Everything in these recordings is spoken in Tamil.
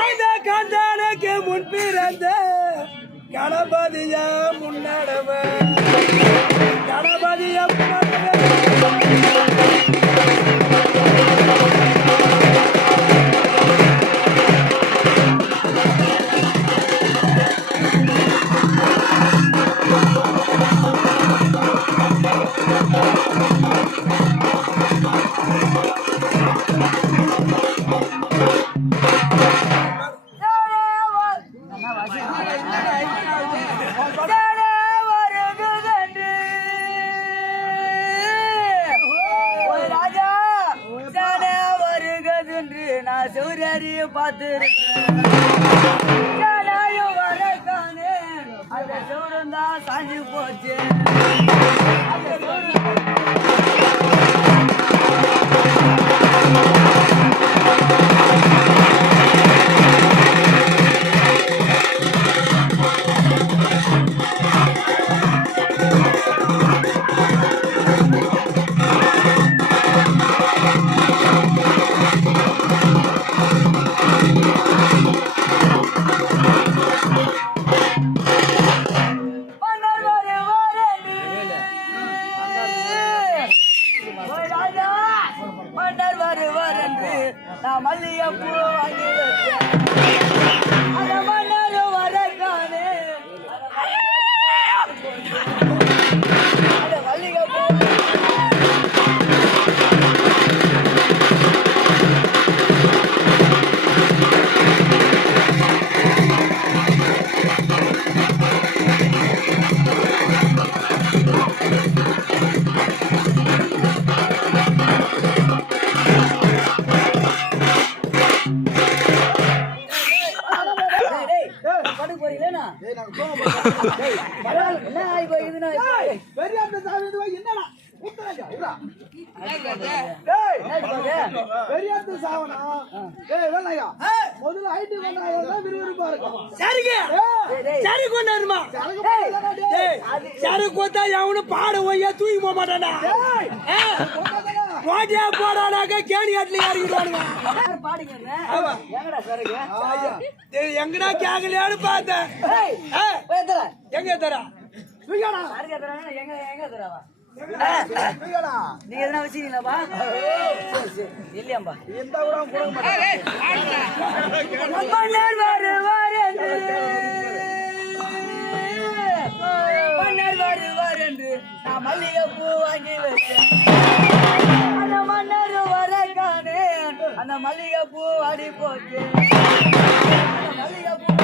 அந்த கந்தனுக்கு முன் பிறந்த கணபதியா முன்னடவ கணபதியா பார்த்து வரக்கானே அந்த சூரந்தா சாஞ்சி போச்சு மல்லிகைப்பூ வாங்கி அந்த மன்னர் வரக்கானே மல்லிகைப்பூ பாட ஒய்யா தூக்கி போக மாட்டானா போடானாக்க கேணி காட்டுல இறங்கிடுவானுங்க எங்கடா கேக்கலையான்னு பார்த்தேன் எங்க தரா எங்க தராவா நீங்க எதனா வச்சுக்கீங்களாப்பா இல்லையாம்பா என்று நான் மல்லிகைப்பூ வாங்கி வச்சேன் அந்த மன்னர் வரக்கானே அந்த மல்லிகைப்பூ வாடி போச்சு மல்லிகைப்பூ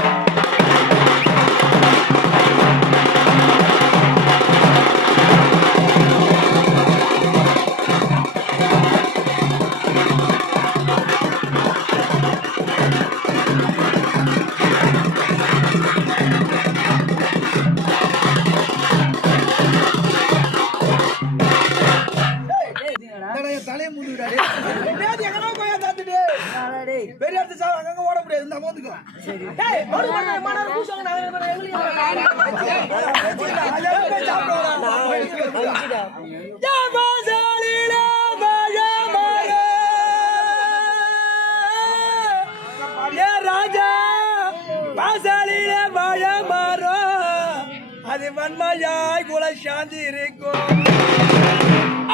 அது வன்மையாய் குல சாந்தி இருக்கும்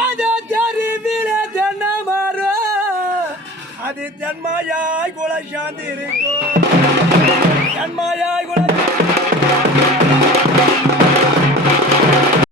அது தெருவில தென்னை மரம் அது தென்மையாய் குல சாந்தி இருக்கும்